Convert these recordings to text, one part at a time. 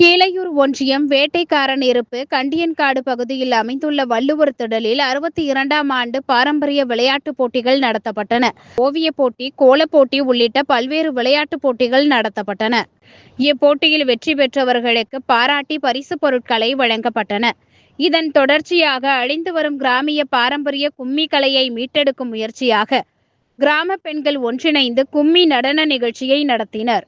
கீழையூர் ஒன்றியம் வேட்டைக்காரன் இருப்பு கண்டியன்காடு பகுதியில் அமைந்துள்ள வள்ளுவர் திடலில் 62ஆம் ஆண்டு பாரம்பரிய விளையாட்டுப் போட்டிகள் நடத்தப்பட்டன. ஓவியப் போட்டி, கோலப் போட்டி உள்ளிட்ட பல்வேறு விளையாட்டுப் போட்டிகள் நடத்தப்பட்டன. இப்போட்டியில் வெற்றி பெற்றவர்களுக்கு பாராட்டி பரிசுப் பொருட்களை வழங்கப்பட்டன. இதன் தொடர்ச்சியாக அழிந்து வரும் கிராமிய பாரம்பரிய கும்மி கலையை மீட்டெடுக்கும் முயற்சியாக கிராம பெண்கள் ஒன்றிணைந்து கும்மி நடன நிகழ்ச்சியை நடத்தினர்.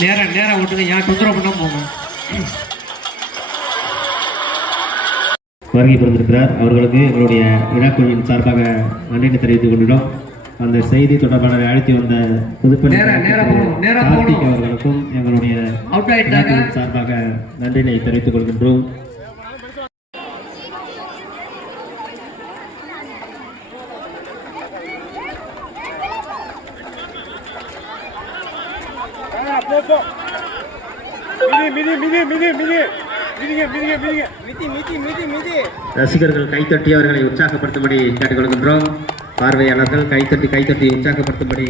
நேரம் விட்டுங்க, யார் தொந்தரவு பண்ணாம போங்க. வருகை பிறந்திருக்கிறார். அவர்களுக்கு எங்களுடைய விழாக்குழுவின் சார்பாக நன்றினை தெரிவித்துக் கொண்டிடும். அந்த செய்தி தொடர்பாளரை அழைத்து வந்த புதுப்பணி அவர்களுக்கும் எங்களுடைய சார்பாக நன்றினை தெரிவித்துக் கொள்கின்றோம். ரசிகர்கள் கைத்தட்டி அவர்களை உற்சாகப்படுத்தும்படி கேட்டுக்கொள்கின்றோம். பார்வையாளர்கள் கைத்தட்டி உற்சாகப்படுத்தும்படி